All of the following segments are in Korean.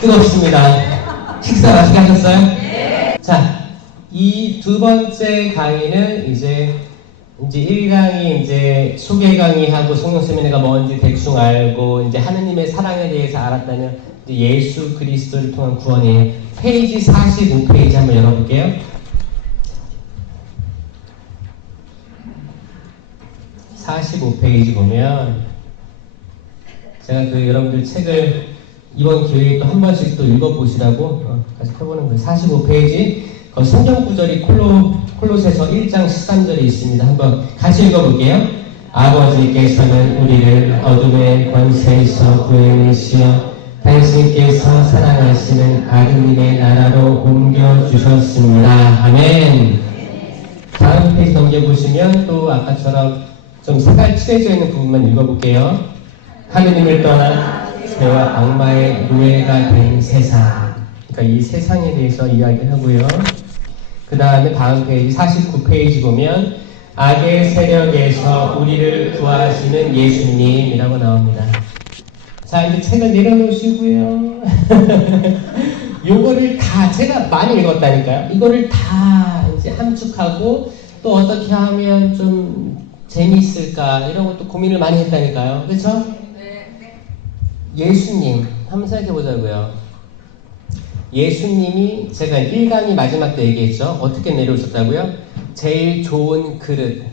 뜨겁습니다. 식사 맛있게 하셨어요? 네. 자, 이 두 번째 강의는 이제 1강이 이제 소개 강의하고 성령 세미나가 뭔지 대충 알고 이제 하느님의 사랑에 대해서 알았다면 이제 예수 그리스도를 통한 구원이에요. 페이지 45페이지 한번 열어볼게요. 45페이지 보면 제가 그 여러분들 책을 이번 기회에 또 한 번씩 또 읽어보시라고 같이 펴보는 거예요. 45페이지 거기 성경 구절이 콜로새서 1장 13절에 있습니다. 한번 같이 읽어볼게요. 아버지께서는 우리를 어둠의 권세에서 구해내시어 당신께서 사랑하시는 아드님의 나라로 옮겨주셨습니다. 아멘. 다음 페이지 넘겨보시면 또 아까처럼 좀 색깔 칠해져 있는 부분만 읽어볼게요. 하느님을 떠난 죄와 악마의 노예가 된 세상. 그러니까 이 세상에 대해서 이야기하고요. 그 다음에 다음 페이지 49페이지 보면 악의 세력에서 우리를 구하시는 예수님이라고 나옵니다. 자, 이제 책을 내려놓으시고요. 요거를 다 제가 많이 읽었다니까요. 이거를 다 이제 함축하고 또 어떻게 하면 좀 재미있을까 이런 것도 고민을 많이 했다니까요. 그렇죠? 예수님 한번 생각해 보자고요. 예수님이 제가 1강이 마지막 때 얘기했죠. 어떻게 내려오셨다고요? 제일 좋은 그릇에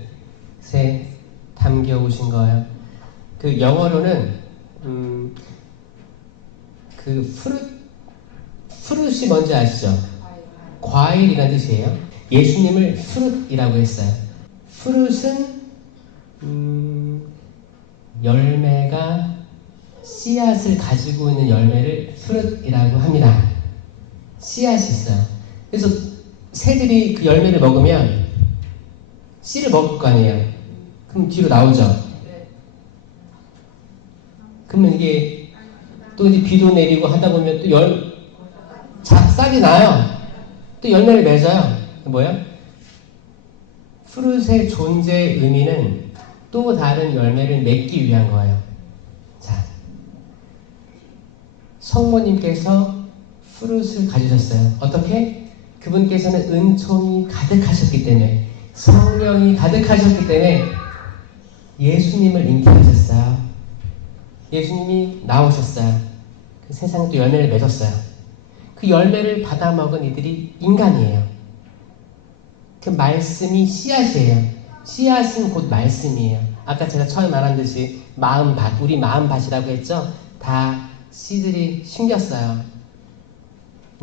담겨 오신 거예요. 그 영어로는 그 프룻이 뭔지 아시죠? 과일이라는 뜻이에요. 예수님을 프룻이라고 했어요. 프룻은 열매가 씨앗을 가지고 있는 열매를 프룻이라고 합니다. 씨앗이 있어요. 그래서 새들이 그 열매를 먹으면 씨를 먹을 거 아니에요. 그럼 뒤로 나오죠. 그러면 이게 또 이제 비도 내리고 하다 보면 또 싹이 나요. 또 열매를 맺어요. 뭐예요? 프룻의 존재 의미는 또 다른 열매를 맺기 위한 거예요. 자, 성모님께서 프룻을 가지셨어요. 어떻게? 그분께서는 은총이 가득하셨기 때문에, 성령이 가득하셨기 때문에 예수님을 잉태하셨어요. 예수님이 나오셨어요. 그 세상에 또 열매를 맺었어요. 그 열매를 받아먹은 이들이 인간이에요. 그 말씀이 씨앗이에요. 씨앗은 곧 말씀이에요. 아까 제가 처음에 말한 듯이 마음밭, 우리 마음밭이라고 했죠? 다 씨들이 심겼어요.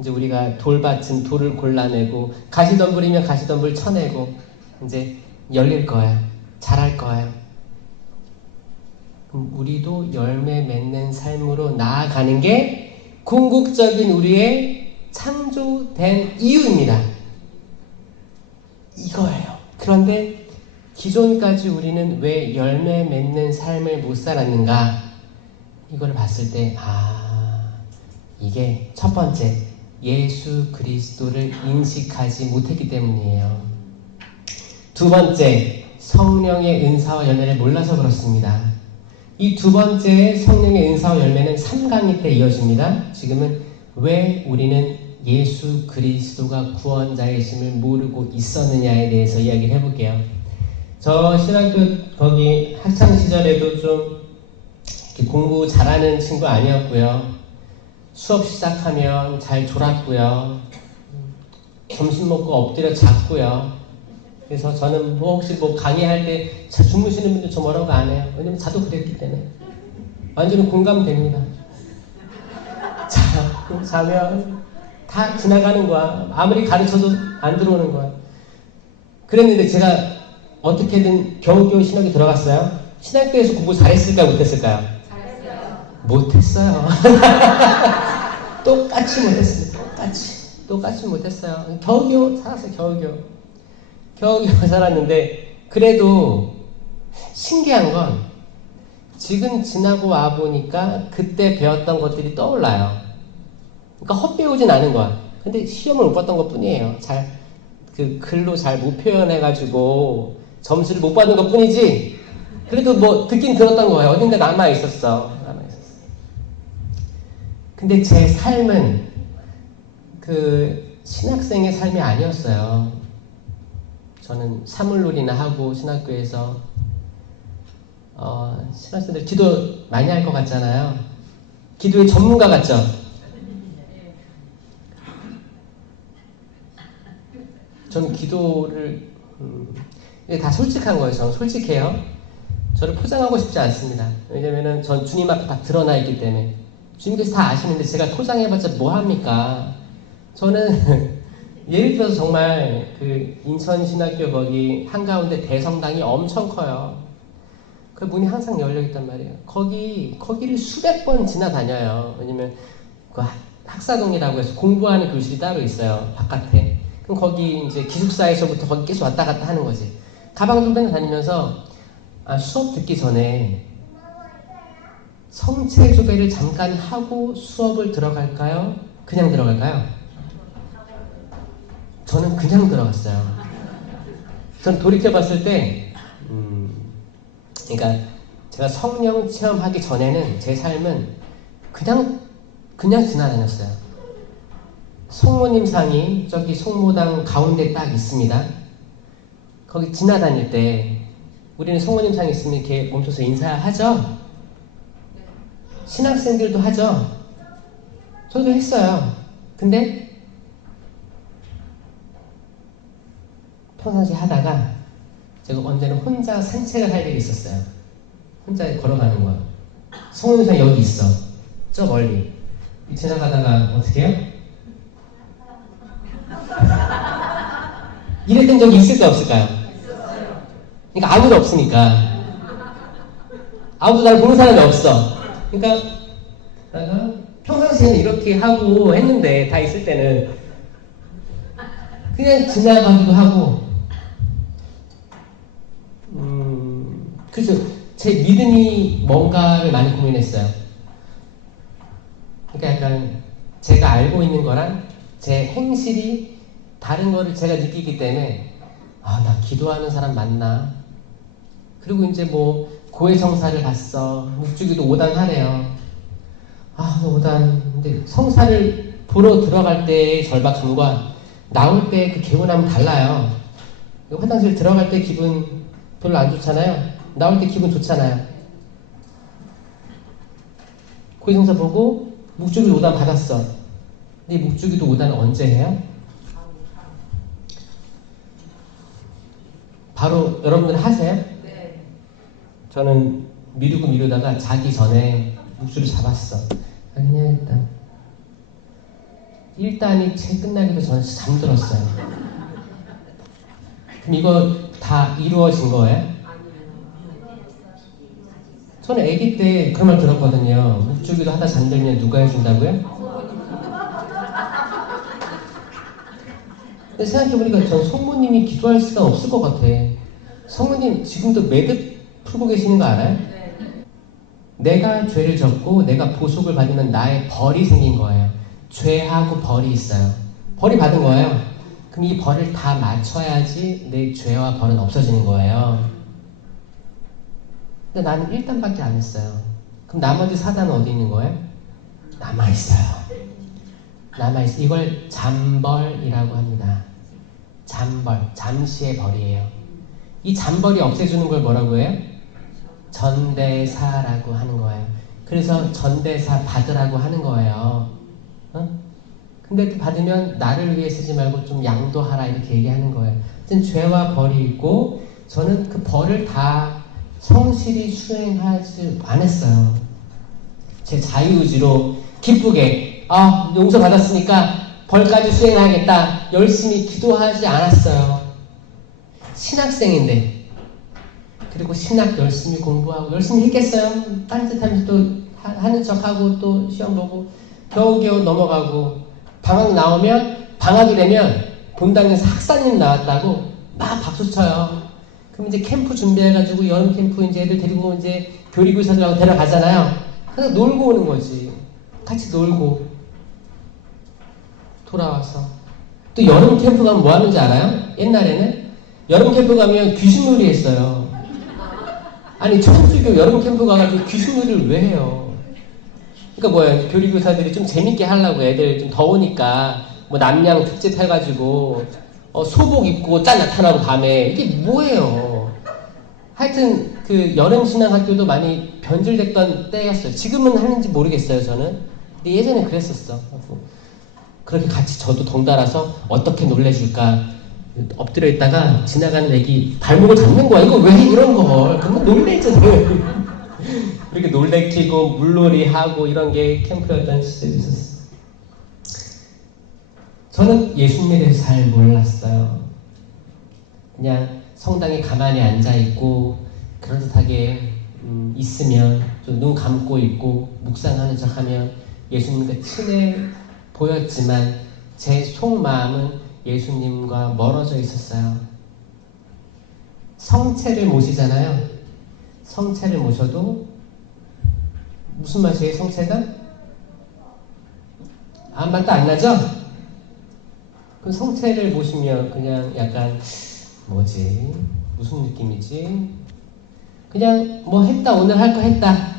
이제 우리가 돌밭은 돌을 골라내고 가시덤불이면 가시덤불 쳐내고 이제 열릴 거예요. 자랄 거예요. 그럼 우리도 열매 맺는 삶으로 나아가는 게 궁극적인 우리의 창조된 이유입니다. 이거예요. 그런데 기존까지 우리는 왜 열매 맺는 삶을 못 살았는가? 이걸 봤을 때 이게 첫 번째, 예수 그리스도를 인식하지 못했기 때문이에요. 두 번째, 성령의 은사와 열매를 몰라서 그렇습니다. 이 두 번째 성령의 은사와 열매는 3강이 때 이어집니다. 지금은 왜 우리는 예수 그리스도가 구원자이심을 모르고 있었느냐에 대해서 이야기를 해볼게요. 저 신학교 거기 학창시절에도 좀 공부 잘하는 친구 아니었고요. 수업 시작하면 잘 졸았고요. 점심 먹고 엎드려 잤고요. 그래서 저는 혹시 강의할 때 주무시는 분들 저 뭐라고 안 해요. 왜냐면 자도 그랬기 때문에. 완전히 공감됩니다. 자면 다 지나가는 거야. 아무리 가르쳐도 안 들어오는 거야. 그랬는데 제가 어떻게든 겨우겨우 신학에 들어갔어요. 신학교에서 공부 잘했을까요? 못했을까요? 잘했어요. 못했어요. 똑같이 못했어요. 똑같이 못했어요. 겨우겨우 살았어요. 겨우겨우 살았는데 그래도 신기한 건 지금 지나고 와보니까 그때 배웠던 것들이 떠올라요. 그러니까 헛배우진 않은 거야. 근데 시험을 못 봤던 것 뿐이에요. 그 글로 잘 못 표현해가지고 점수를 못 받은 것 뿐이지 듣긴 들었던 거예요. 어딘가 남아있었어. 근데 제 삶은 그 신학생의 삶이 아니었어요. 저는 사물놀이나 하고 신학교에서 신학생들 기도 많이 할 것 같잖아요. 기도의 전문가 같죠? 저는 기도를 다 솔직한 거예요. 저는 솔직해요. 저를 포장하고 싶지 않습니다. 왜냐면은 전 주님 앞에 다 드러나 있기 때문에 주님께서 다 아시는데 제가 포장해봤자 뭐합니까? 저는 예를 들어서 정말 그 인천신학교 거기 한가운데 대성당이 엄청 커요. 그 문이 항상 열려있단 말이에요. 거기를 수백 번 지나다녀요. 왜냐면 그 학사동이라고 해서 공부하는 교실이 따로 있어요. 바깥에. 그럼 거기 이제 기숙사에서부터 거기 계속 왔다 갔다 하는 거지. 가방 좀 맨날 다니면서 수업 듣기 전에 성체조배를 잠깐 하고 수업을 들어갈까요? 그냥 들어갈까요? 저는 그냥 들어갔어요. 전 돌이켜봤을 때 그러니까 제가 성령 체험하기 전에는 제 삶은 그냥 지나다녔어요. 송모님상이 저기 송모당 가운데 딱 있습니다. 거기 지나다닐 때 우리는 송모님상 있으면 이렇게 멈춰서 인사하죠? 신학생들도 하죠? 저도 했어요. 근데 평상시 하다가 제가 언제는 혼자 산책을 할 일이 있었어요. 혼자 걸어가는 거야. 송모님상 여기 있어. 저 멀리. 지나가다가 어떻게 해요? 이랬던 적이 있을까 없을까요? 그러니까 아무도 없으니까. 아무도 날 보는 사람이 없어. 그러니까 내가 평상시에는 이렇게 하고 했는데 다 있을 때는 그냥 지나가기도 하고 그래서 제 믿음이 뭔가를 많이 고민했어요. 그러니까 약간 제가 알고 있는 거랑 제 행실이 다른 거를 제가 느끼기 때문에 나 기도하는 사람 맞나? 그리고 이제 뭐 고해성사를 갔어. 묵주기도 5단 하래요. 5단. 근데 성사를 보러 들어갈 때의 절박함과 나올 때 그 개운함은 달라요. 화장실 들어갈 때 기분 별로 안 좋잖아요. 나올 때 기분 좋잖아요. 고해성사 보고 묵주기도 5단 받았어. 근데 묵주기도 5단은 언제 해요? 바로 여러분들 하세요? 네. 저는 미루다가 자기 전에 묵주를 잡았어. 그냥 일단이 채 끝나기도 전에 잠들었어요. 그럼 이거 다 이루어진 거예요? 저는 아기 때 그런 말 들었거든요. 묵주기도 하다 잠들면 누가 해준다고요? 근데 생각해보니까 전 성모님이 기도할 시간 없을 것 같아. 성모님 지금도 매듭 풀고 계시는 거 알아요? 네. 내가 죄를 졌고 내가 보속을 받으면 나의 벌이 생긴 거예요. 죄하고 벌이 있어요. 벌이 받은 거예요. 그럼 이 벌을 다 맞춰야지 내 죄와 벌은 없어지는 거예요. 근데 나는 1단밖에 안 했어요. 그럼 나머지 4단은 어디 있는 거예요? 남아있어요. 남아있어요. 이걸 잠벌이라고 합니다. 잠벌, 잠시의 벌이에요. 이 잠벌이 없애주는 걸 뭐라고 해요? 전대사라고 하는 거예요. 그래서 전대사 받으라고 하는 거예요. 근데 또 받으면 나를 위해 쓰지 말고 좀 양도하라 이렇게 얘기하는 거예요. 죄와 벌이 있고 저는 그 벌을 다 성실히 수행하지 않았어요. 제 자유의지로 기쁘게 용서 받았으니까 벌까지 수행하겠다 열심히 기도하지 않았어요. 신학생인데 그리고 신학 열심히 공부하고 열심히 했겠어요. 딴짓하면서 또 하는 척하고 또 시험 보고 겨우겨우 넘어가고 방학 나오면 방학이 되면 본당에서 학사님 나왔다고 막 박수 쳐요. 그럼 이제 캠프 준비해가지고 여름 캠프 이제 애들 데리고 이제 교리교사들하고 데려가잖아요. 그래서 놀고 오는 거지. 같이 놀고 돌아와서 또 여름 캠프 가면 뭐 하는지 알아요? 옛날에는 여름 캠프 가면 귀신놀이 했어요. 아니 천주교 여름 캠프 가가지고 귀신놀이를 왜 해요? 그러니까 뭐야, 교리교사들이 좀 재밌게 하려고 애들 좀 더우니까 뭐 남양 특집 해가지고 소복 입고 짠 나타나고 밤에 이게 뭐예요? 하여튼 그 여름 신앙학교도 많이 변질됐던 때였어요. 지금은 하는지 모르겠어요, 저는. 근데 예전에 그랬었어. 그렇게 같이 저도 덩달아서 어떻게 놀래줄까 엎드려 있다가 지나가는 애기 발목을 잡는 거야. 이거 왜 이런 걸? 그러면 놀래잖아요. 그렇게 놀래키고 물놀이 하고 이런 게 캠프였던 시절이 있었어요. 저는 예수님에 대해서 잘 몰랐어요. 그냥 성당에 가만히 앉아있고 그럴듯하게 있으면 좀 눈 감고 있고 묵상하는 척하면 예수님과 친해 보였지만 제 속마음은 예수님과 멀어져 있었어요. 성체를 모시잖아요. 성체를 모셔도 무슨 맛이에요, 성체가? 아무 맛도 안 나죠? 그 성체를 모시면 그냥 약간 뭐지? 무슨 느낌이지? 그냥 뭐 했다, 오늘 할 거 했다,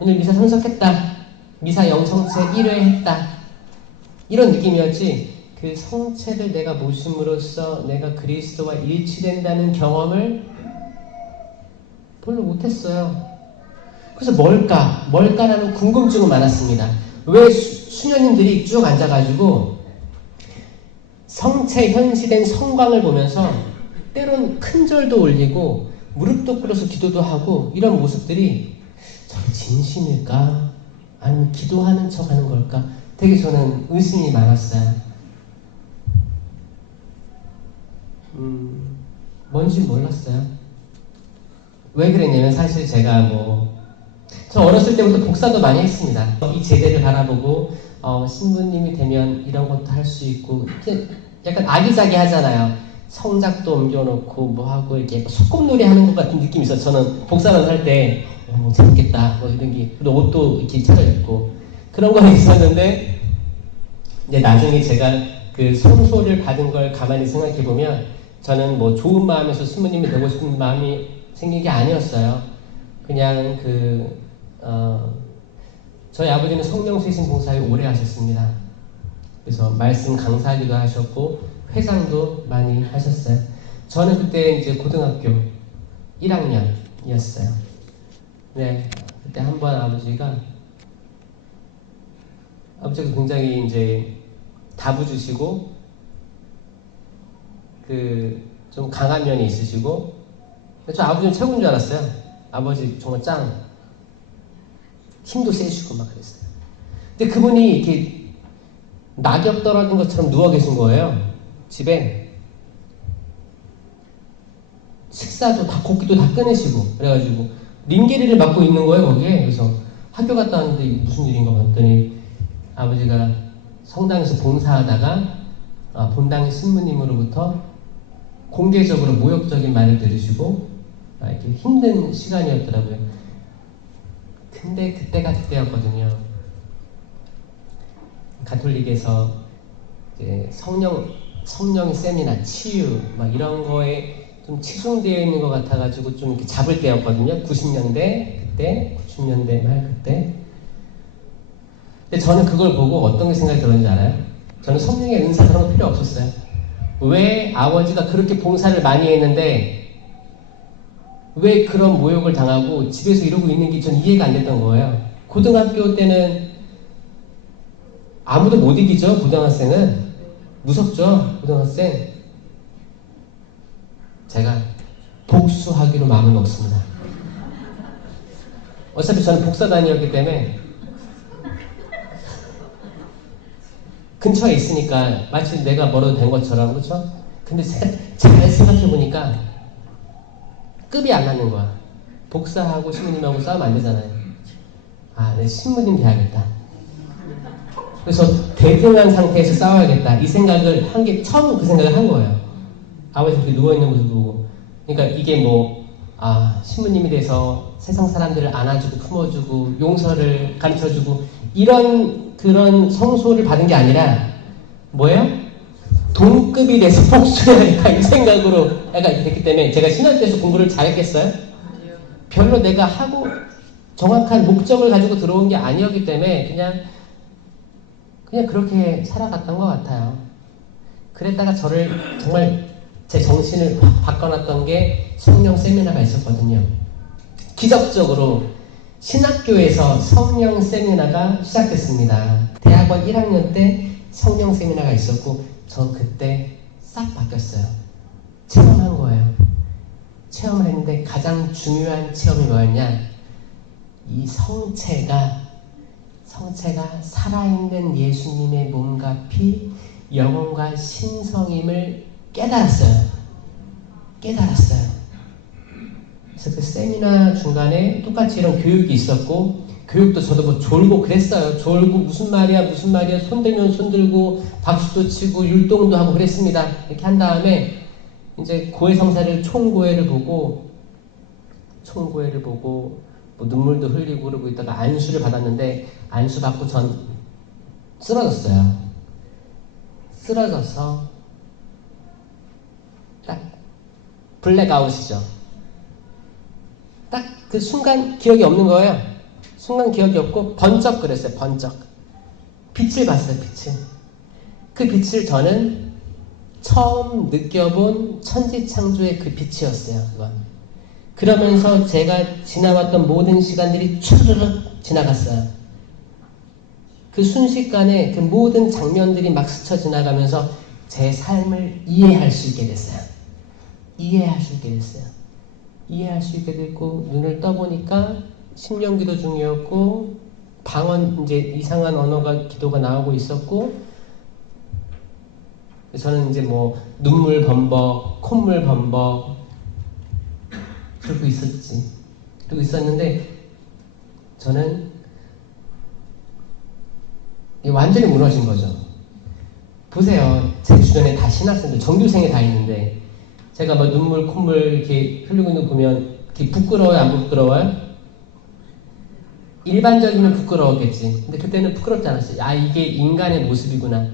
오늘 미사 참석했다, 미사 영성체 1회 했다, 이런 느낌이었지. 그 성체를 내가 모심으로써 내가 그리스도와 일치된다는 경험을 별로 못했어요. 그래서 뭘까라는 궁금증은 많았습니다. 왜 수녀님들이 쭉 앉아가지고 성체 현시된 성광을 보면서 때론 큰 절도 올리고 무릎도 꿇어서 기도도 하고 이런 모습들이 저게 진심일까? 아니면 기도하는 척 하는 걸까? 되게 저는 의심이 많았어요. 뭔지 몰랐어요. 왜 그랬냐면 사실 제가 저 어렸을 때부터 복사도 많이 했습니다. 이 제대를 바라보고 신부님이 되면 이런 것도 할 수 있고 약간 아기자기 하잖아요. 성작도 옮겨놓고 뭐하고 이렇게 소꿉놀이 하는 것 같은 느낌이 있어요. 저는 복사만 할 때 재밌겠다 이런 게, 그리고 옷도 이렇게 차려입고 그런 거 있었는데 이제 나중에 제가 그 성소를 받은 걸 가만히 생각해 보면 저는 좋은 마음에서 신부님이 되고 싶은 마음이 생긴 게 아니었어요. 그냥 저희 아버지는 성령세신 봉사에 오래 하셨습니다. 그래서 말씀 강사하기도 하셨고 회상도 많이 하셨어요. 저는 그때 이제 고등학교 1학년이었어요. 네, 그때 한번 아버지가 굉장히 이제 다부주시고 좀 강한 면이 있으시고, 저 아버지는 최고인 줄 알았어요. 아버지 정말 짱, 힘도 세시고 막 그랬어요. 근데 그분이 이렇게 낙엽 떨어진 것처럼 누워 계신 거예요. 집에 식사도 다 고기도 다 끊으시고 그래가지고 링게리를 맡고 있는 거예요 거기에. 그래서 학교 갔다 왔는데 이게 무슨 일인가 봤더니 아버지가 성당에서 봉사하다가 본당 신부님으로부터 공개적으로 모욕적인 말을 들으시고 이렇게 힘든 시간이었더라고요. 근데 그때가 그때였거든요. 가톨릭에서 이제 성령의 세미나, 치유 막 이런 거에 좀 치중되어 있는 것 같아가지고 좀 이렇게 잡을 때였거든요. 90년대 말 그때. 근데 저는 그걸 보고 어떤 생각이 들었는지 알아요? 저는 성령의 은사 그런 거 필요 없었어요. 왜 아버지가 그렇게 봉사를 많이 했는데 왜 그런 모욕을 당하고 집에서 이러고 있는 게 전 이해가 안 됐던 거예요. 고등학교 때는 아무도 못 이기죠. 고등학생은 무섭죠. 고등학생. 제가 복수하기로 마음을 먹습니다. 어차피 저는 복사단이었기 때문에 근처에 있으니까 마치 내가 멀어도 된 것처럼, 그렇죠? 근데 잘 생각해보니까 급이 안 맞는 거야. 복사하고 신부님하고 싸우면 안 되잖아요. 내 신부님 돼야겠다. 그래서 대등한 상태에서 싸워야겠다. 이 생각을 처음 그 생각을 한 거예요. 아버지 이렇게 누워있는 모습 보고. 그러니까 이게 신부님이 돼서 세상 사람들을 안아주고 품어주고 용서를 가르쳐주고 그런 성소를 받은 게 아니라 뭐예요? 동급이 돼서 복수해야겠다 이 생각으로 약간 됐기 때문에 제가 신학교에서 공부를 잘했겠어요? 별로 내가 하고 정확한 목적을 가지고 들어온 게 아니었기 때문에 그냥 그렇게 살아갔던 것 같아요. 그랬다가 저를 정말 제 정신을 확 바꿔놨던 게 성령 세미나가 있었거든요. 기적적으로 신학교에서 성령 세미나가 시작됐습니다. 대학원 1학년 때 성령 세미나가 있었고 전 그때 싹 바뀌었어요. 체험한 거예요. 체험을 했는데 가장 중요한 체험이 뭐였냐? 이 성체가 살아있는 예수님의 몸과 피, 영혼과 신성임을 깨달았어요. 그래서 그 세미나 중간에 똑같이 이런 교육이 있었고, 교육도 저도 뭐 졸고 그랬어요. 졸고 무슨 말이야 손들면 손들고 박수도 치고 율동도 하고 그랬습니다. 이렇게 한 다음에 이제 고해성사를 총고해를 보고 뭐 눈물도 흘리고 그러고 있다가 안수를 받았는데, 안수 받고 전 쓰러졌어요. 쓰러져서 딱 블랙아웃이죠. 딱 그 순간 기억이 없는 거예요. 순간 기억이 없고 번쩍 그랬어요. 번쩍 빛을 봤어요. 그 빛을 저는 처음 느껴본 천지창조의 그 빛이었어요. 그건. 그러면서 제가 지나왔던 모든 시간들이 추르륵 지나갔어요. 그 순식간에 그 모든 장면들이 막 스쳐 지나가면서 제 삶을 이해할 수 있게 됐어요. 이해할 수 있게 됐고, 눈을 떠보니까 심령기도 중이었고, 이제 이상한 언어가 기도가 나오고 있었고, 저는 이제 뭐 눈물 범벅, 콧물 범벅 그러고 있었는데 저는 완전히 무너진 거죠. 보세요. 제 주변에 다 신학생들, 정규생이 다 있는데 제가 막 눈물, 콧물 이렇게 흘리고 있는 거 보면 이렇게 부끄러워요? 안 부끄러워요? 일반적이면 부끄러웠겠지. 근데 그때는 부끄럽지 않았어요. 아, 이게 인간의 모습이구나.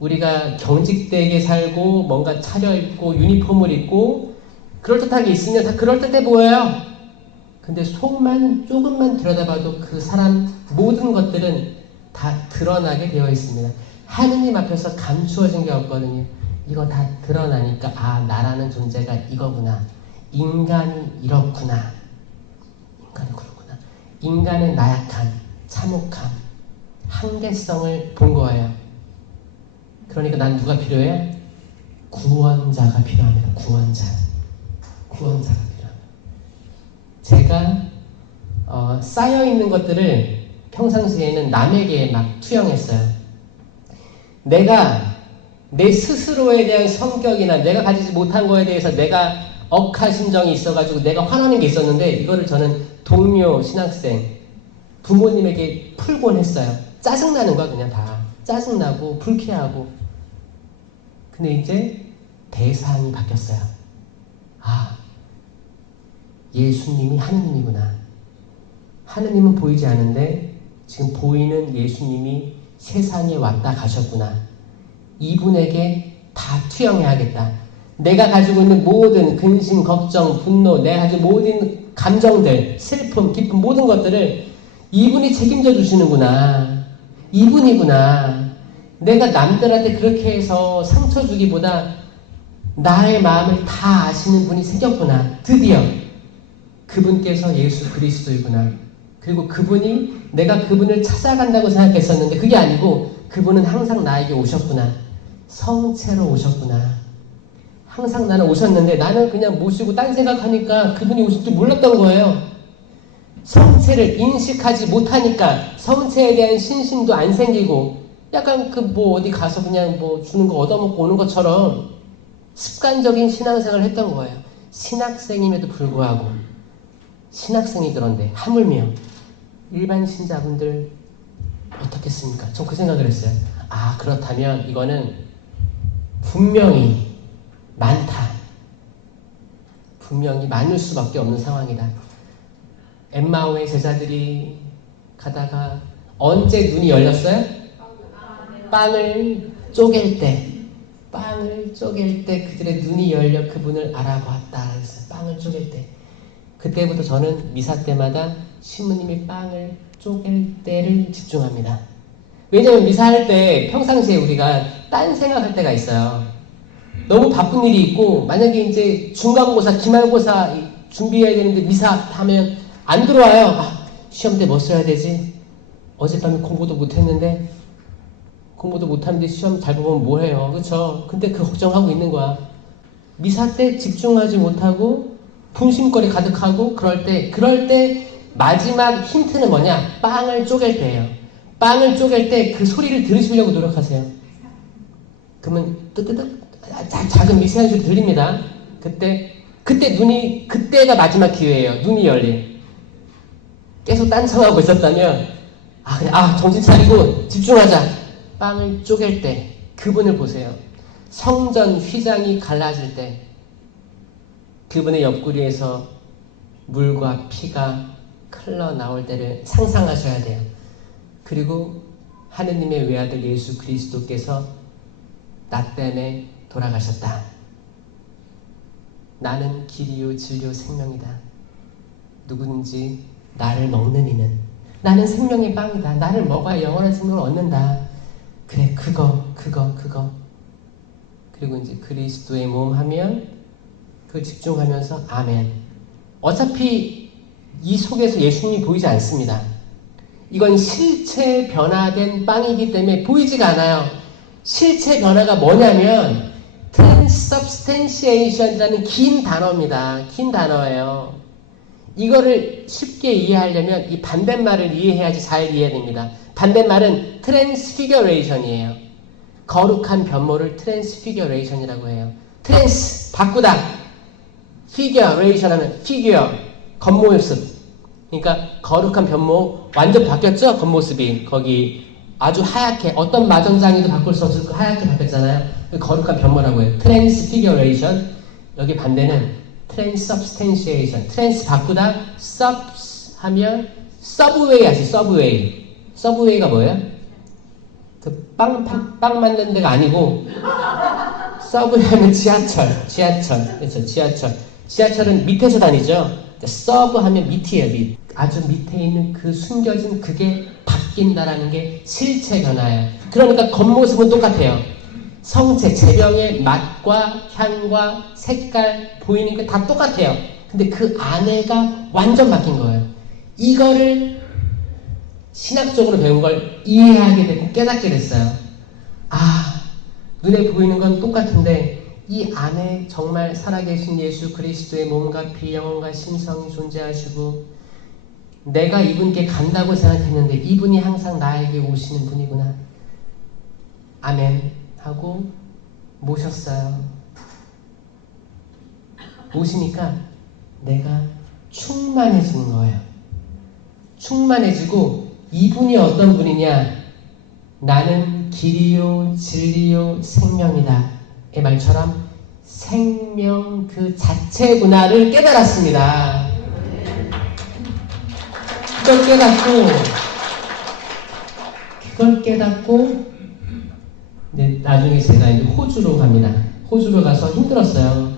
우리가 경직되게 살고 뭔가 차려입고 유니폼을 입고 그럴듯하게 있으면 다 그럴듯해 보여요. 근데 속만 조금만 들여다봐도 그 사람 모든 것들은 다 드러나게 되어 있습니다. 하느님 앞에서 감추어진 게 없거든요. 이거 다 드러나니까 아, 나라는 존재가 이거구나. 인간이 이렇구나. 인간의 나약함, 참혹함, 한계성을 본 거예요. 그러니까 난 누가 필요해? 구원자가 필요합니다. 구원자가 필요합니다. 제가 쌓여있는 것들을 평상시에는 남에게 막 투영했어요. 내가 내 스스로에 대한 성격이나 내가 가지지 못한 거에 대해서 내가 억하심정이 있어가지고 내가 화나는 게 있었는데, 이거를 저는 동료, 신학생, 부모님에게 풀곤 했어요. 짜증나는 거야, 그냥 다. 짜증나고 불쾌하고. 근데 이제 대상이 바뀌었어요. 아, 예수님이 하느님이구나. 하느님은 보이지 않는데 지금 보이는 예수님이 세상에 왔다 가셨구나. 이분에게 다 투영해야겠다. 내가 가지고 있는 모든 근심, 걱정, 분노, 내가 가지고 모든 감정들, 슬픔, 기쁨, 모든 것들을 이분이 책임져 주시는구나. 이분이구나. 내가 남들한테 그렇게 해서 상처 주기보다 나의 마음을 다 아시는 분이 생겼구나. 드디어 그분께서 예수 그리스도이구나. 그리고 그분이, 내가 그분을 찾아간다고 생각했었는데 그게 아니고 그분은 항상 나에게 오셨구나. 성체로 오셨구나. 항상 나는 오셨는데 나는 그냥 모시고 딴 생각하니까 그분이 오실 줄 몰랐던 거예요. 성체를 인식하지 못하니까 성체에 대한 신심도 안 생기고, 약간 그 뭐 어디 가서 그냥 뭐 주는 거 얻어먹고 오는 것처럼 습관적인 신앙생활을 했던 거예요. 신학생임에도 불구하고. 신학생이 그런데 하물며 일반 신자분들 어떻겠습니까? 전 그 생각을 했어요. 아, 그렇다면 이거는 분명히 많다. 분명히 많을 수밖에 없는 상황이다. 엠마오의 제자들이 가다가 언제 눈이 열렸어요? 빵을 쪼갤 때 그들의 눈이 열려 그분을 알아보았다. 빵을 쪼갤 때. 그때부터 저는 미사 때마다 신부님이 빵을 쪼갤 때를 집중합니다. 왜냐면 미사할 때 평상시에 우리가 딴 생각할 때가 있어요. 너무 바쁜 일이 있고 만약에 이제 중간고사, 기말고사 준비해야 되는데 미사 하면 안 들어와요. 아, 시험 때 뭐 써야 되지? 어젯밤에 공부도 못했는데 공부도 못하는데 시험 잘 보면 뭐 해요? 그쵸? 근데 그 걱정하고 있는 거야. 미사 때 집중하지 못하고 분심거리 가득하고 그럴 때 마지막 힌트는 뭐냐? 빵을 쪼갤 때예요. 빵을 쪼갤 때 그 소리를 들으시려고 노력하세요. 그러면 뜨뜨득 작은 미세한 소리 들립니다. 그때가 마지막 기회예요. 눈이 열린. 계속 딴청하고 있었다면 정신 차리고 집중하자. 빵을 쪼갤 때 그분을 보세요. 성전 휘장이 갈라질 때 그분의 옆구리에서 물과 피가 흘러나올 때를 상상하셔야 돼요. 그리고 하느님의 외아들 예수 그리스도께서 나 때문에 돌아가셨다. 나는 길이요 진리요 생명이다. 누구든지 나를 먹는 이는 나는 생명의 빵이다. 나를 먹어야 영원한 생명을 얻는다. 그래 그거 그리고 이제 그리스도의 몸 하면 그 집중하면서 아멘. 어차피 이 속에서 예수님이 보이지 않습니다. 이건 실체 변화된 빵이기 때문에 보이지가 않아요. 실체 변화가 뭐냐면 transubstantiation이라는 긴 단어입니다. 긴 단어예요. 이거를 쉽게 이해하려면 이 반대말을 이해해야지 잘 이해됩니다. 반대말은 transfiguration이에요. 거룩한 변모를 transfiguration이라고 해요. trans 바꾸다, figuration 하면 figure 겉모습. 그러니까 거룩한 변모 완전 바뀌었죠? 겉모습이 거기 아주 하얗게 어떤 마정장이도 바꿀 수 없을 거 하얗게 바뀌었잖아요. 거룩한 변모라고 해요. transfiguration. 여기 반대는 transubstantiation. trans 바꾸다, sub 하면 subway 아시죠? subway. subway가 뭐예요? 그 빵 만드는 데가 아니고 subway 하면 지하철. 그렇죠? 지하철은 밑에서 다니죠? 서브 하면 밑이에요. 밑. 아주 밑에 있는 그 숨겨진 그게 바뀐다라는 게 실체 변화예요. 그러니까 겉모습은 똑같아요. 성체, 제병의 맛과 향과 색깔 보이는 게 다 똑같아요. 근데 그 안에가 완전 바뀐 거예요. 이거를 신학적으로 배운 걸 이해하게 되고 깨닫게 됐어요. 눈에 보이는 건 똑같은데 이 안에 정말 살아계신 예수 그리스도의 몸과 피, 영혼과 신성이 존재하시고 내가 이분께 간다고 생각했는데 이분이 항상 나에게 오시는 분이구나. 아멘 하고 모셨어요. 모시니까 내가 충만해지는 거예요. 충만해지고 이분이 어떤 분이냐? 나는 길이요 진리요 생명이다. 이 말처럼 생명 그 자체구나를 깨달았습니다. 그걸 깨닫고 이제 나중에 제가 이제 호주로 갑니다. 호주로 가서 힘들었어요.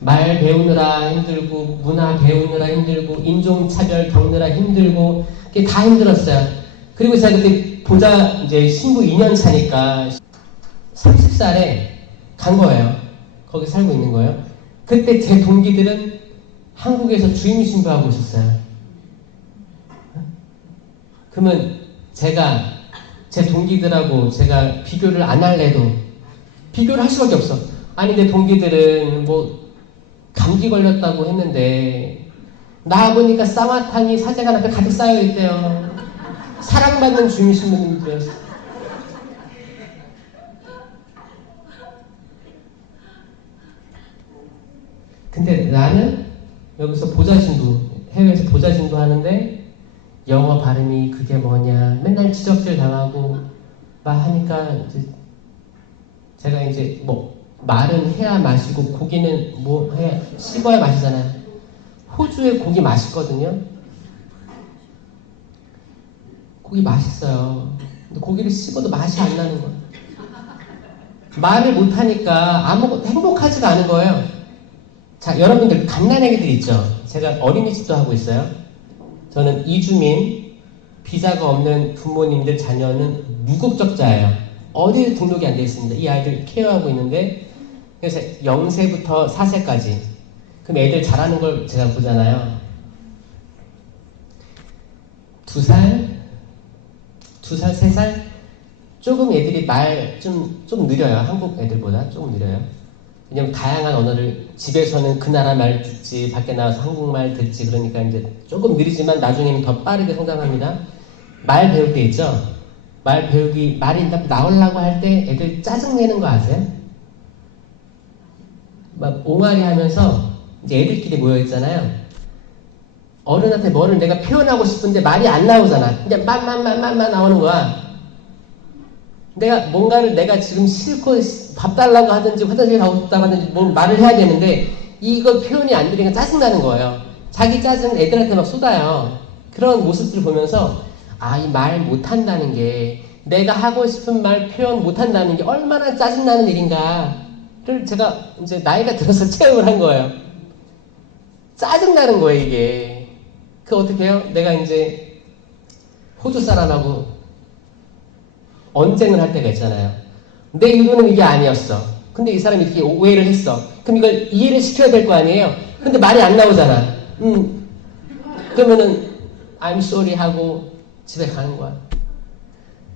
말 배우느라 힘들고 문화 배우느라 힘들고 인종차별 겪느라 힘들고 그게 다 힘들었어요. 그리고 제가 그때 보자 이제 신부 2년 차니까 30살에 간 거예요. 거기 살고 있는 거예요. 그때 제 동기들은 한국에서 주임 신부하고 있었어요. 그러면 제가 제 동기들하고 제가 비교를 안 할래도 비교를 할 수밖에 없어. 아니 내 동기들은 뭐 감기 걸렸다고 했는데 나 보니까 쌍화탕이 사제관 앞에 가득 쌓여있대요. 사랑받는 주임 신부님들이었어. 근데 나는 여기서 보좌신부, 해외에서 보좌신부 하는데 영어 발음이 그게 뭐냐 맨날 지적질 당하고 막 하니까 이제 제가 이제 뭐 말은 해야 마시고 고기는 뭐 해야 씹어야 마시잖아요. 호주에 고기 맛있거든요. 고기 맛있어요. 근데 고기를 씹어도 맛이 안 나는 거예요. 말을 못하니까 아무것도 행복하지가 않은 거예요. 자, 여러분들 갓난아기들 있죠? 제가 어린이집도 하고 있어요. 저는 이주민, 비자가 없는 부모님들 자녀는 무국적자예요. 어디에 등록이 안 돼 있습니다. 이 아이들 케어하고 있는데, 그래서 0세부터 4세까지. 그럼 애들 잘하는 걸 제가 보잖아요. 2살, 3살? 조금 애들이 말 좀 느려요. 한국 애들보다 조금 느려요. 왜냐면 다양한 언어를 집에서는 그 나라 말 듣지, 밖에 나와서 한국말 듣지, 그러니까 이제 조금 느리지만 나중에는 더 빠르게 성장합니다. 말 배울 때 있죠? 말이 나오려고 할 때 애들 짜증내는 거 아세요? 막 옹알이 하면서 이제 애들끼리 모여있잖아요. 어른한테 뭐를 내가 표현하고 싶은데 말이 안 나오잖아. 그냥 만 나오는 거야. 뭔가를 내가 지금 싫고 밥 달라고 하든지 화장실 가고 싶다고 하든지 뭘 말을 해야 되는데 이거 표현이 안 되니까 짜증나는 거예요. 자기 짜증 애들한테 막 쏟아요. 그런 모습들 보면서 이 말 못한다는 게, 내가 하고 싶은 말 표현 못한다는 게 얼마나 짜증나는 일인가를 제가 이제 나이가 들어서 체험을 한 거예요. 짜증나는 거예요, 이게. 어떻게 해요? 내가 이제 호주 사람하고 언쟁을 할 때가 있잖아요. 내 의도는 이게 아니었어. 근데 이 사람이 이렇게 오해를 했어. 그럼 이걸 이해를 시켜야 될 거 아니에요? 근데 말이 안 나오잖아. 그러면은 I'm sorry 하고 집에 가는 거야.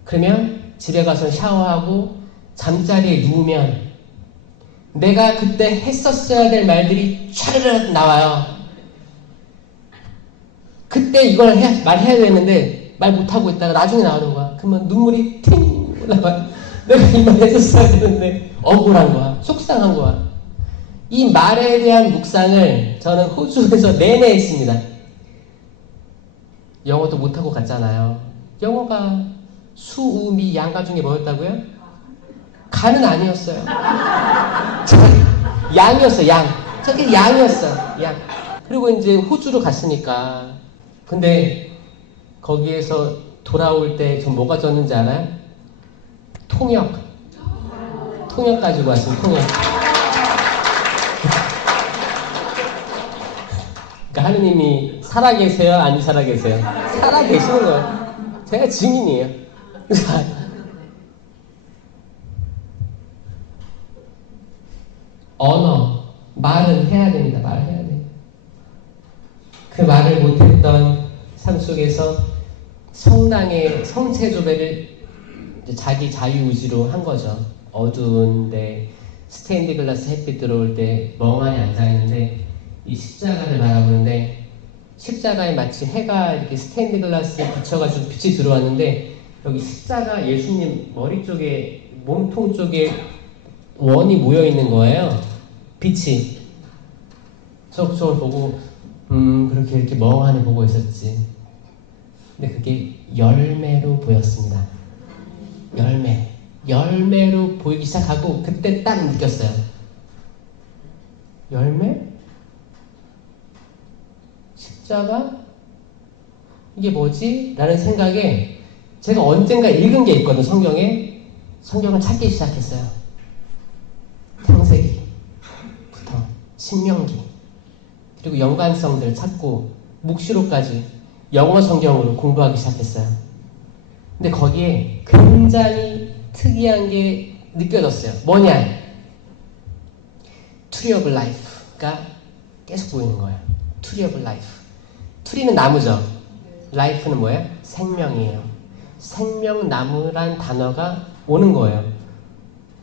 그러면 집에 가서 샤워하고 잠자리에 누우면 내가 그때 했었어야 될 말들이 촤르르 나와요. 그때 이걸 말해야 되는데 말 못하고 있다가 나중에 나오는 거야. 그러면 눈물이 팅 올라와. 내가 이 말 했었어야 되는데 억울한 거야. 속상한 거야. 이 말에 대한 묵상을 저는 호주에서 내내 했습니다. 영어도 못하고 갔잖아요. 영어가 수, 우, 미, 양가 중에 뭐였다고요? 가는 아니었어요. 양이었어, 양. 저게 양이었어, 양. 그리고 이제 호주로 갔으니까. 근데 거기에서 돌아올 때 전 뭐가 졌는지 알아요? 통역 가지고 왔어요. 통역. 그러니까 하느님이 살아계세요? 안 살아계세요? 살아계시는 거예요. 제가 증인이에요. 언어, 말은 해야 됩니다. 말해야 돼요. 그 말을 못했던 삶 속에서 성당의 성체조배를 자기 자유의지로 한 거죠. 어두운데 스테인드 글라스 햇빛 들어올 때 멍하니 앉아있는데 이 십자가를 바라보는데 십자가에 마치 해가 이렇게 스테인드 글라스에 비쳐가지고 빛이 들어왔는데 여기 십자가 예수님 머리 쪽에 몸통 쪽에 원이 모여있는 거예요. 빛이. 저걸 보고 그렇게 이렇게 멍하니 보고 있었지. 근데 그게 열매로 보였습니다. 열매로 보이기 시작하고 그때 딱 느꼈어요. 열매? 십자가? 이게 뭐지? 라는 생각에 제가 언젠가 읽은 게 있거든. 성경을 찾기 시작했어요. 창세기부터 신명기, 그리고 연관성들 찾고 묵시록까지 영어 성경으로 공부하기 시작했어요. 근데 거기에 굉장히 특이한 게 느껴졌어요. 뭐냐? Tree of Life가 계속 보이는 거예요. Tree of Life. Tree는 나무죠. Life는 뭐예요? 생명이에요. 생명나무란 단어가 오는 거예요.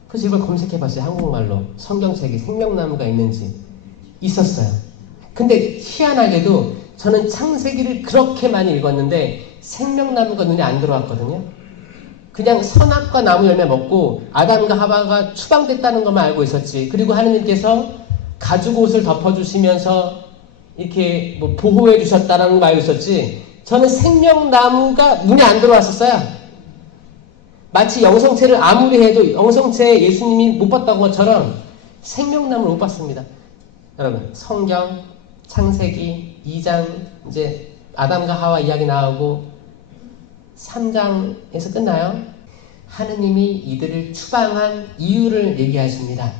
그래서 이걸 검색해봤어요. 한국말로. 성경책에 생명나무가 있는지. 있었어요. 근데 희한하게도 저는 창세기를 그렇게 많이 읽었는데 생명나무가 눈에 안 들어왔거든요. 그냥 선악과 나무 열매 먹고 아담과 하와가 추방됐다는 것만 알고 있었지. 그리고 하느님께서 가죽 옷을 덮어주시면서 이렇게 뭐 보호해 주셨다는 거 알고 있었지. 저는 생명나무가 눈에 안 들어왔었어요. 마치 영성체를 아무리 해도 영성체에 예수님이 못 봤던 것처럼 생명나무를 못 봤습니다. 여러분, 성경 창세기 2장 이제 아담과 하와 이야기 나오고 3장에서 끝나요. 하느님이 이들을 추방한 이유를 얘기하십니다.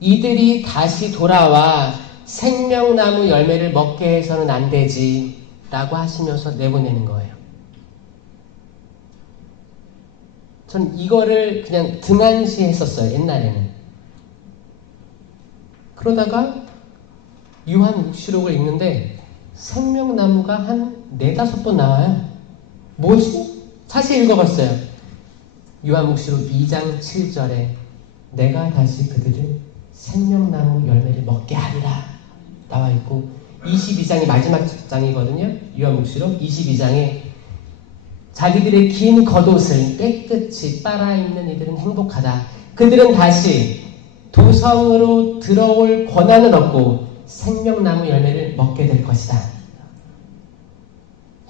이들이 다시 돌아와 생명나무 열매를 먹게 해서는 안 되지. 라고 하시면서 내보내는 거예요. 전 이거를 그냥 등한시 했었어요, 옛날에는. 그러다가 요한묵시록을 읽는데 생명나무가 한 4-5번 나와요. 뭐지? 자세히 읽어봤어요. 요한묵시록 2장 7절에 내가 다시 그들을 생명나무 열매를 먹게 하리라 나와 있고, 22장이 마지막 장이거든요. 요한묵시록 22장에 자기들의 긴 겉옷을 깨끗이 빨아입는 이들은 행복하다. 그들은 다시 도성으로 들어올 권한은 없고 생명나무 열매를 먹게 될 것이다.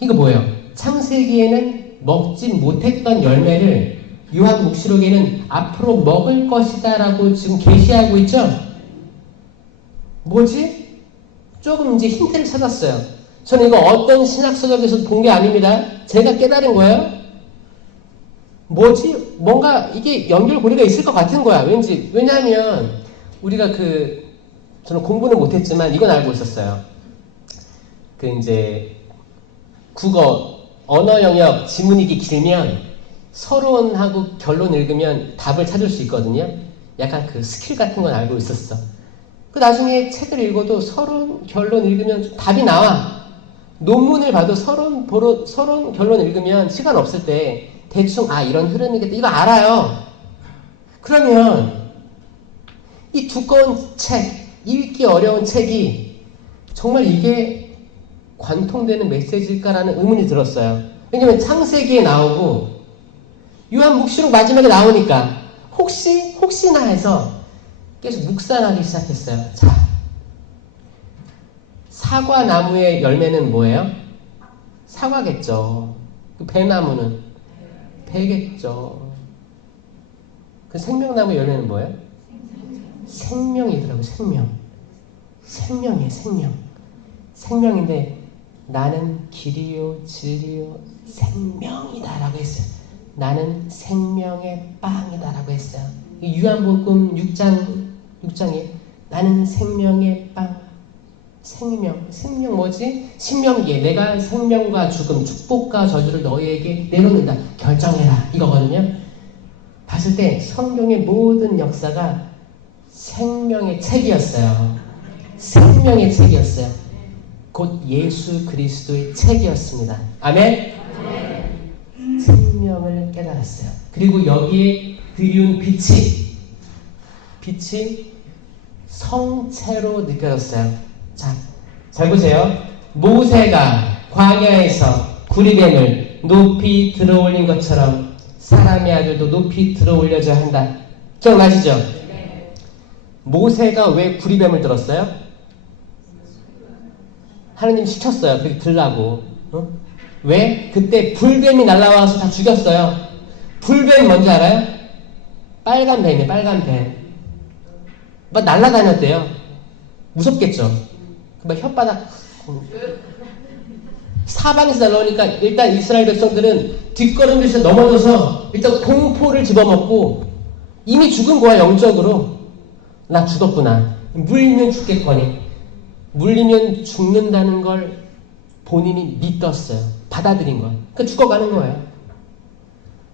이거 뭐예요? 창세기에는 먹지 못했던 열매를 요한묵시록에는 앞으로 먹을 것이다 라고 지금 계시하고 있죠? 뭐지? 조금 이제 힌트를 찾았어요. 저는 이거 어떤 신학서적에서 본 게 아닙니다. 제가 깨달은 거예요. 뭐지? 뭔가 이게 연결고리가 있을 것 같은 거야. 왠지. 왜냐하면 우리가 저는 공부는 못했지만 이건 알고 있었어요. 이제 국어, 언어 영역 지문이 길면 서론하고 결론 읽으면 답을 찾을 수 있거든요. 약간 스킬 같은 건 알고 있었어. 나중에 책을 읽어도 서론, 결론 읽으면 답이 나와. 논문을 봐도 서론, 결론 읽으면 시간 없을 때 대충 이런 흐름이겠다 이거 알아요. 그러면 이 두꺼운 책, 읽기 어려운 책이 정말 이게 관통되는 메시지일까라는 의문이 들었어요. 왜냐면 창세기에 나오고 요한묵시록 마지막에 나오니까 혹시나 해서 계속 묵상하기 시작했어요. 자, 사과나무의 열매는 뭐예요? 사과겠죠. 배나무는 배겠죠. 생명나무 열매는 뭐예요? 생명이더라고요. 생명이에요. 생명인데 나는 길이요 진리요 생명이다 라고 했어요. 나는 생명의 빵이다 라고 했어요. 요한복음 6장에 나는 생명의 빵, 생명 뭐지? 신명기에 내가 생명과 죽음, 축복과 저주를 너희에게 내놓는다. 결정해라. 이거거든요. 봤을 때 성경의 모든 역사가 생명의 책이었어요. 생명의 책이었어요. 곧 예수 그리스도의 책이었습니다. 아멘? 생명을 깨달았어요. 그리고 여기에 드리운 빛이 성체로 느껴졌어요. 자, 잘 보세요. 모세가 광야에서 구리뱀을 높이 들어올린 것처럼 사람의 아들도 높이 들어올려져야 한다. 기억나시죠? 네. 모세가 왜 구리뱀을 들었어요? 하느님 시켰어요. 그렇게 들라고. 왜? 그때 불뱀이 날아와서 다 죽였어요. 불뱀 뭔지 알아요? 빨간 뱀이에요. 빨간 뱀. 막 날아다녔대요. 무섭겠죠? 막 혓바닥 사방에서 날아오니까 일단 이스라엘 백성들은 뒷걸음질 넘어져서 일단 공포를 집어먹고 이미 죽은 거야. 영적으로 나 죽었구나. 물리면 죽겠거니. 물리면 죽는다는 걸 본인이 믿었어요. 받아들인 거야. 그러니까 죽어가는 거예요.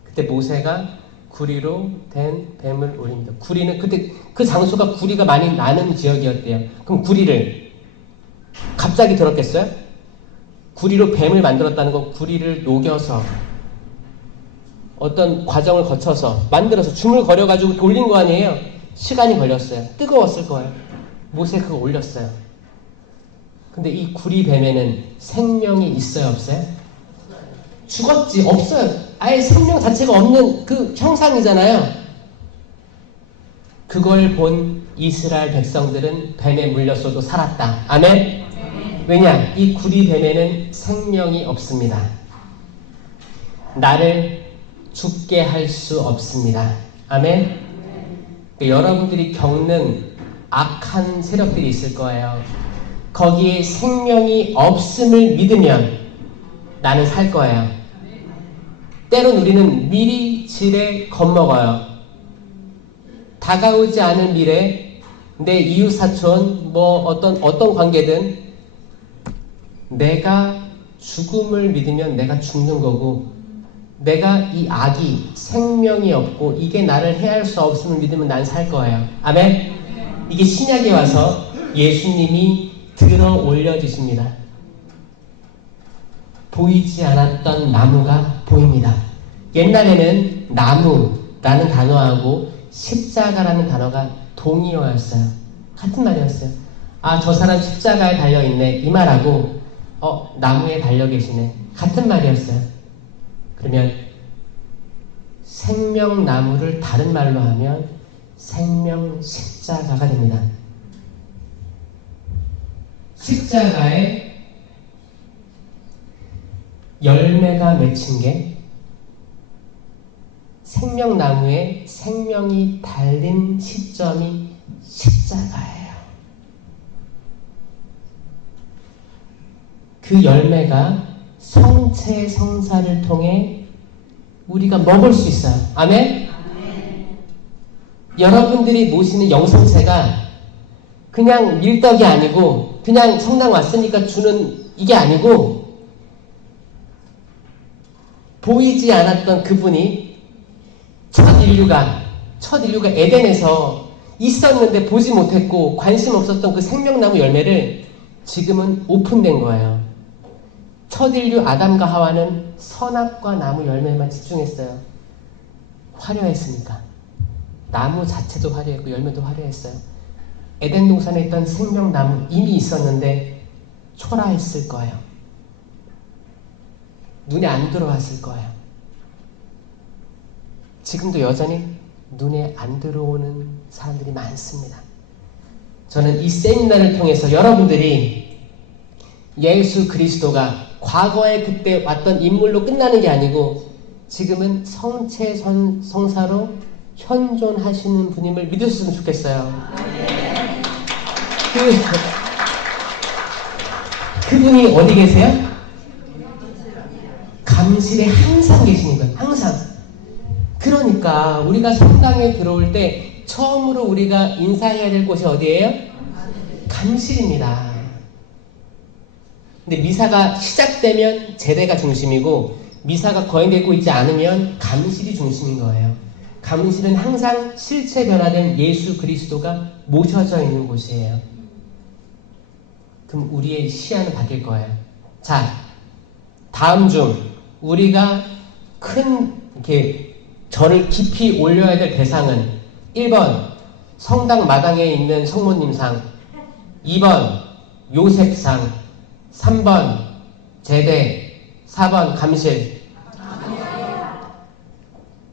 그때 모세가 구리로 된 뱀을 올립니다. 구리는 그때 그 장소가 구리가 많이 나는 지역이었대요. 그럼 구리를 갑자기 들었겠어요? 구리로 뱀을 만들었다는 건 구리를 녹여서 어떤 과정을 거쳐서 만들어서 줌을 걸여가지고 돌린 거 아니에요? 시간이 걸렸어요. 뜨거웠을 거예요. 모세 그거 올렸어요. 근데 이 구리 뱀에는 생명이 있어요? 없어요? 죽었지. 없어요. 아예 생명 자체가 없는 그 형상이잖아요. 그걸 본 이스라엘 백성들은 뱀에 물렸어도 살았다. 아멘? 왜냐? 이 구리 뱀에는 생명이 없습니다. 나를 죽게 할 수 없습니다. 아멘? 여러분들이 겪는 악한 세력들이 있을 거예요. 거기에 생명이 없음을 믿으면 나는 살 거예요. 때론 우리는 미리 지레 겁먹어요. 다가오지 않은 미래, 내 이웃사촌, 어떤 관계든 내가 죽음을 믿으면 내가 죽는 거고, 내가 이 악이 생명이 없고 이게 나를 해할 수 없음을 믿으면 난 살 거예요. 아멘? 이게 신약에 와서 예수님이 들어 올려주십니다. 보이지 않았던 나무가 보입니다. 옛날에는 나무라는 단어하고 십자가라는 단어가 동의어였어요. 같은 말이었어요. 아, 저 사람 십자가에 달려있네, 이 말하고 나무에 달려 계시네, 같은 말이었어요. 그러면 생명나무를 다른 말로 하면 생명십자가가 됩니다. 십자가에 열매가 맺힌 게 생명나무에 생명이 달린 시점이 십자가예요. 그 열매가 성체 성사를 통해 우리가 먹을 수 있어요. 아멘? 아멘. 여러분들이 모시는 영성체가 그냥 밀떡이 아니고 그냥 성당 왔으니까 주는 이게 아니고, 보이지 않았던 그분이 첫 인류가 에덴에서 있었는데 보지 못했고 관심 없었던 그 생명나무 열매를 지금은 오픈된 거예요. 첫 인류 아담과 하와는 선악과 나무 열매만 집중했어요. 화려했습니까? 나무 자체도 화려했고 열매도 화려했어요. 에덴 동산에 있던 생명나무 이미 있었는데 초라했을 거예요. 눈에 안 들어왔을 거예요. 지금도 여전히 눈에 안 들어오는 사람들이 많습니다. 저는 이 세미나를 통해서 여러분들이 예수 그리스도가 과거에 그때 왔던 인물로 끝나는 게 아니고 지금은 성체 성사로 현존하시는 분임을 믿으셨으면 좋겠어요. 그분이 어디 계세요? 감실에 항상 계시는 거예요. 항상. 그러니까 우리가 성당에 들어올 때 처음으로 우리가 인사해야 될 곳이 어디예요? 감실입니다. 근데 미사가 시작되면 제대가 중심이고 미사가 거행되고 있지 않으면 감실이 중심인 거예요. 감실은 항상 실체 변화된 예수 그리스도가 모셔져 있는 곳이에요. 그럼 우리의 시야는 바뀔 거예요. 자, 다음 중 우리가 큰 이렇게 절을 깊이 올려야 될 대상은 1번 성당 마당에 있는 성모님상, 2번 요셉상, 3번 제대, 4번 감실.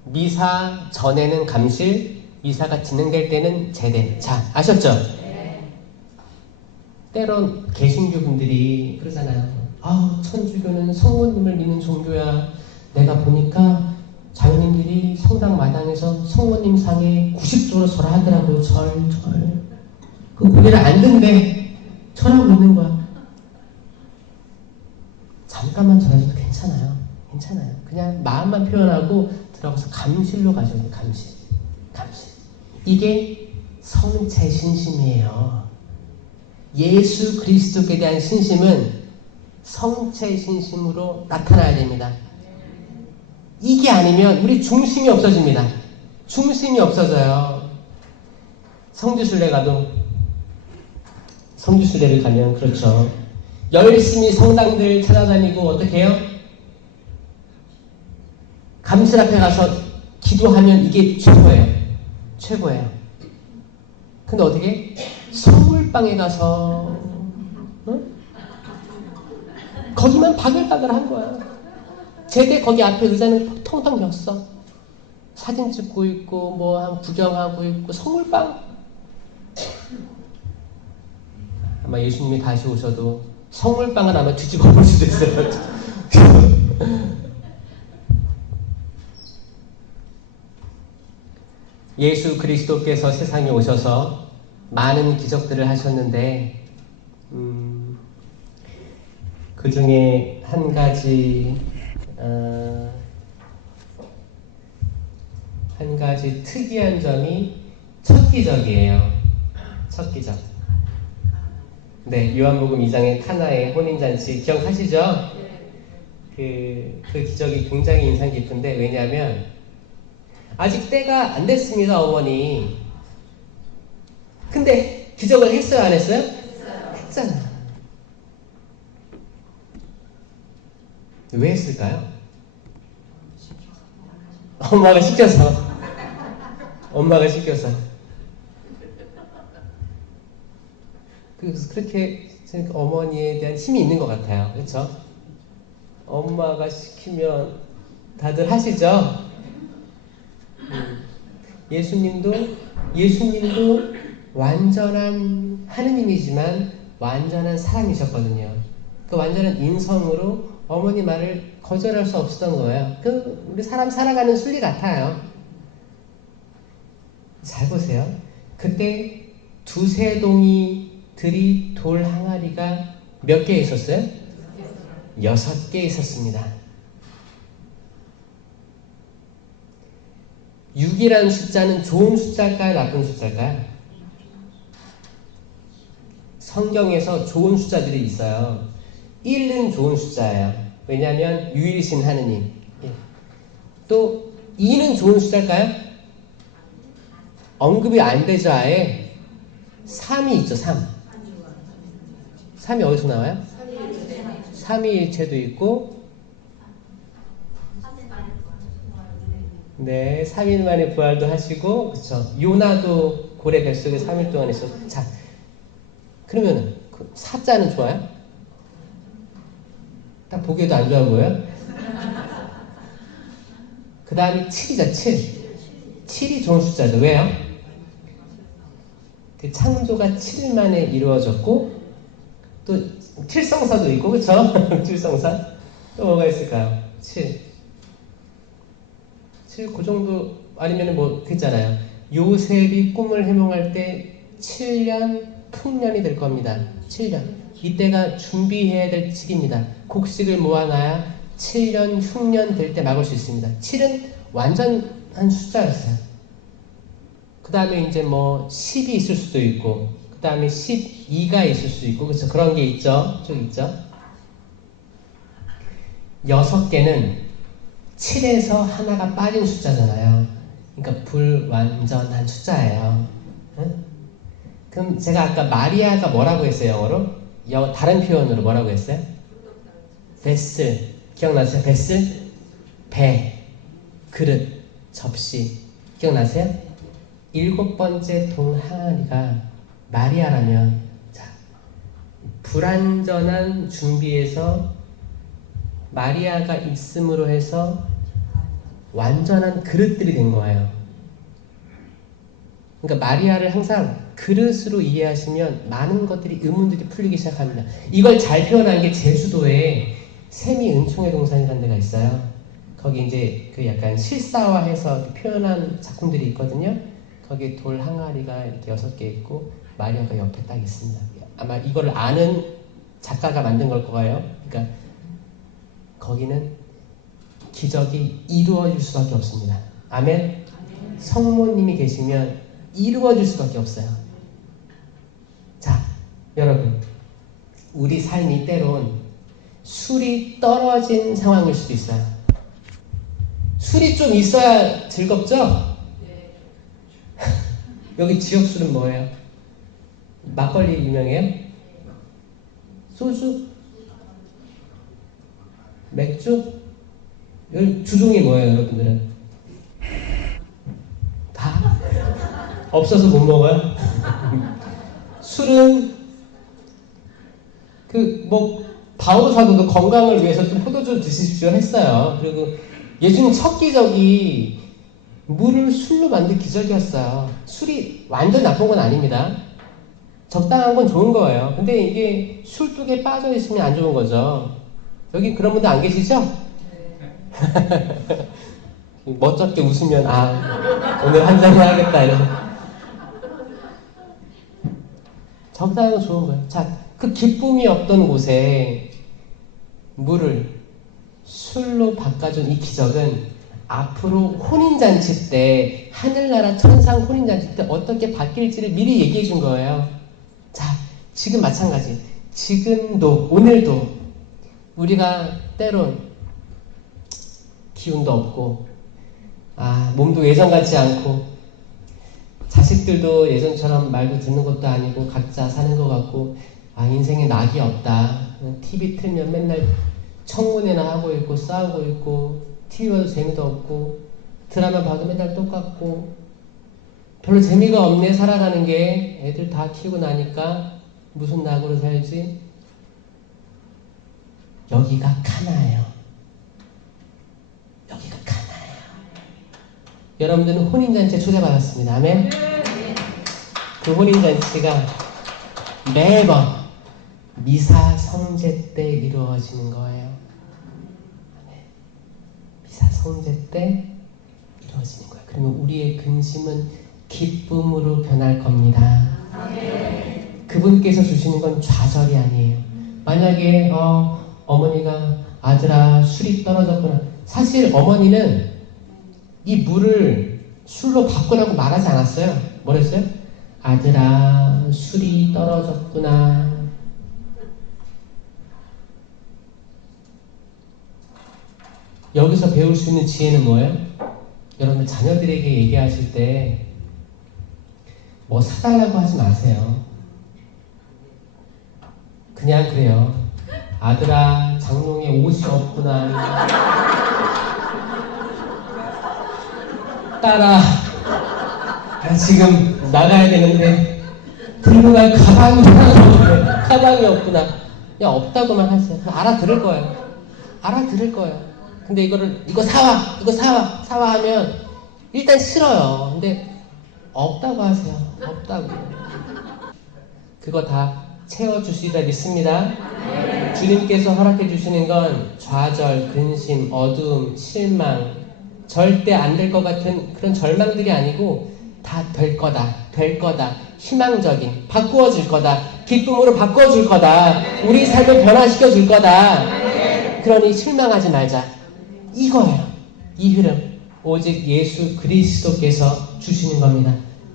미사 전에는 감실, 미사가 진행될 때는 제대. 자, 아셨죠? 때론 개신교 분들이 그러잖아요. 아, 천주교는 성모님을 믿는 종교야. 내가 보니까 자매님들이 성당 마당에서 성모님 상에 90도로 절하 하더라고요. 절. 그 고개를 안 든대. 절하고 있는 거야. 잠깐만 절해줘도 괜찮아요. 그냥 마음만 표현하고 들어가서 감실로 가셔야 돼요. 감실. 이게 성체 신심이에요. 예수 그리스도께 대한 신심은 성체 신심으로 나타나야 됩니다. 이게 아니면 우리 중심이 없어집니다. 중심이 없어져요. 성지순례를 가면 그렇죠. 열심히 성당들 찾아다니고 어떻게 해요? 감실 앞에 가서 기도하면 이게 최고예요. 근데 어떻게? 선물방에 가서 거기만 바글바글한 거야. 제대 거기 앞에 의자는 텅텅 비었어. 사진 찍고 있고 뭐 구경하고 있고 선물방. 아마 예수님이 다시 오셔도 선물방은 아마 뒤집어 볼 수도 있어요. 예수 그리스도께서 세상에 오셔서 많은 기적들을 하셨는데 그 중에 한 가지 특이한 점이 첫 기적이에요. 첫 기적. 네, 요한복음 2장의 카나의 혼인잔치 기억하시죠? 그 기적이 굉장히 인상 깊은데, 왜냐하면 아직 때가 안 됐습니다, 어머니. 근데 기적을 했어요, 안 했어요? 했잖아. 왜 했을까요? 엄마가 시켜서. 엄마가 시켜서. 그래서 그렇게 어머니에 대한 힘이 있는 것 같아요. 그렇죠? 엄마가 시키면 다들 하시죠? 예수님도 완전한 하느님이지만 완전한 사람이셨거든요. 그 완전한 인성으로 어머니 말을 거절할 수 없었던 거예요. 우리 사람 살아가는 순리 같아요. 잘 보세요. 그때 두세 동이들이 돌 항아리가 몇 개 있었어요? 6개 있었습니다. 6이라는 숫자는 좋은 숫자일까요? 나쁜 숫자일까요? 성경에서 좋은 숫자들이 있어요. 1은 좋은 숫자예요. 왜냐하면 유일신 하느님. 또 2는 좋은 숫자일까요? 언급이 안 되죠, 아예. 3이 있죠, 3. 3이 어디서 나와요? 삼위일체도 있고, 네, 3일 만에 부활도 하시고, 그쵸. 요나도 고래 뱃속에 3일 동안 있었고. 자, 그러면은, 그 사자는 좋아요? 딱 보기에도 안 좋아 보여요? 그 다음에 7이죠, 7. 7이 좋은 숫자죠. 왜요? 그 창조가 7일 만에 이루어졌고, 또 칠성사도 있고, 그쵸? 칠성사. 또 뭐가 있을까요? 7. 그 정도, 아니면 뭐, 그랬잖아요. 요셉이 꿈을 해몽할 때 7년 풍년이 될 겁니다. 7년. 이때가 준비해야 될 시기입니다. 곡식을 모아놔야 7년 흉년 될 때 막을 수 있습니다. 7은 완전한 숫자였어요. 그 다음에 이제 뭐 10이 있을 수도 있고, 그 다음에 12가 있을 수 있고, 그렇죠? 그런 게 있죠. 좀 있죠. 6개는 7에서 하나가 빠진 숫자잖아요. 그러니까 불완전한 숫자예요. 응? 그럼 제가 아까 마리아가 뭐라고 했어요, 영어로? 다른 표현으로 뭐라고 했어요? 베슬. 기억나세요? 베슬? 배, 그릇, 접시. 기억나세요? 7번째 동항아리가 마리아라면, 자, 불완전한 준비에서 마리아가 있음으로 해서 완전한 그릇들이 된 거예요. 그러니까 마리아를 항상 그릇으로 이해하시면 많은 것들이, 의문들이 풀리기 시작합니다. 이걸 잘 표현한 게 제주도에 세미 은총의 동산이라는 데가 있어요. 거기 이제 그 약간 실사화해서 표현한 작품들이 있거든요. 거기 돌 항아리가 이렇게 6개 있고 마리아가 옆에 딱 있습니다. 아마 이걸 아는 작가가 만든 걸 거예요. 그러니까 거기는 기적이 이루어질 수밖에 없습니다. 아멘? 성모님이 계시면 이루어질 수밖에 없어요. 자, 여러분, 우리 삶이 때론 술이 떨어진 상황일 수도 있어요. 술이 좀 있어야 즐겁죠? 여기 지역 술은 뭐예요? 막걸리 유명해요? 소주? 맥주? 여기 주종이 뭐예요, 여러분들은? 다? 없어서 못 먹어요? 술은 바오로 사도도 건강을 위해서 좀 포도주 드십시오 했어요. 그리고 예수님 첫 기적이 물을 술로 만든 기적이었어요. 술이 완전 나쁜 건 아닙니다. 적당한 건 좋은 거예요. 근데 이게 술독에 빠져 있으면 안 좋은 거죠. 여기 그런 분들 안 계시죠? 멋쩍게 웃으면 오늘 한 잔 해야겠다 이런. 적당한 건 좋은 거예요. 자, 그 기쁨이 없던 곳에 물을 술로 바꿔준 이 기적은 앞으로 혼인잔치 때, 하늘나라 천상 혼인잔치 때 어떻게 바뀔지를 미리 얘기해 준 거예요. 자, 지금 마찬가지. 지금도, 오늘도 우리가 때론 기운도 없고, 몸도 예전 같지 않고, 자식들도 예전처럼 말도 듣는 것도 아니고 각자 사는 것 같고, 인생에 낙이 없다. TV 틀면 맨날 청문회나 하고 있고 싸우고 있고, TV 봐도 재미도 없고, 드라마 봐도 맨날 똑같고, 별로 재미가 없네. 살아가는 게. 애들 다 키우고 나니까 무슨 낙으로 살지? 여기가 카나예요. 여기가 카나예요. 여러분들은 혼인잔치에 초대받았습니다. 아멘? 그 혼인잔치가 매번 미사 성제 때 이루어지는 거예요. 미사 성제 때 이루어지는 거예요. 그러면 우리의 근심은 기쁨으로 변할 겁니다. 그분께서 주시는 건 좌절이 아니에요. 만약에 어머니가 아들아 술이 떨어졌구나. 사실 어머니는 이 물을 술로 바꾸라고 말하지 않았어요. 뭐랬어요? 아들아 술이 떨어졌구나. 여기서 배울 수 있는 지혜는 뭐예요? 여러분 자녀들에게 얘기하실 때 뭐 사달라고 하지 마세요. 그냥 그래요. 아들아 장롱에 옷이 없구나. 딸아 나 지금 나가야 되는데 들고 갈 가방이 없구나. 그냥 없다고만 하세요. 알아들을 거예요. 알아들을 거예요. 근데 이거 사와 하면 일단 싫어요. 근데 없다고 하세요. 없다고. 그거 다 채워주시리라 믿습니다. 주님께서 허락해 주시는 건 좌절, 근심, 어두움, 실망, 절대 안 될 것 같은 그런 절망들이 아니고 다 될 거다, 희망적인, 바꾸어질 거다, 기쁨으로 바꿔줄 거다, 우리 삶을 변화시켜줄 거다. 그러니 실망하지 말자. 이거예요. 이 흐름. 오직 예수 그리스도께서 주시는 겁니다.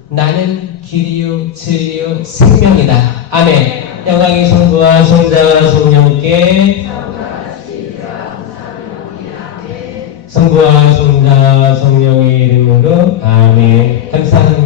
나는 길이요 진리요 생명이다. 아멘. 영광이 성부와 성자와 성령께 성부와 성자와 성령의 이름으로 아멘. 감사합니다.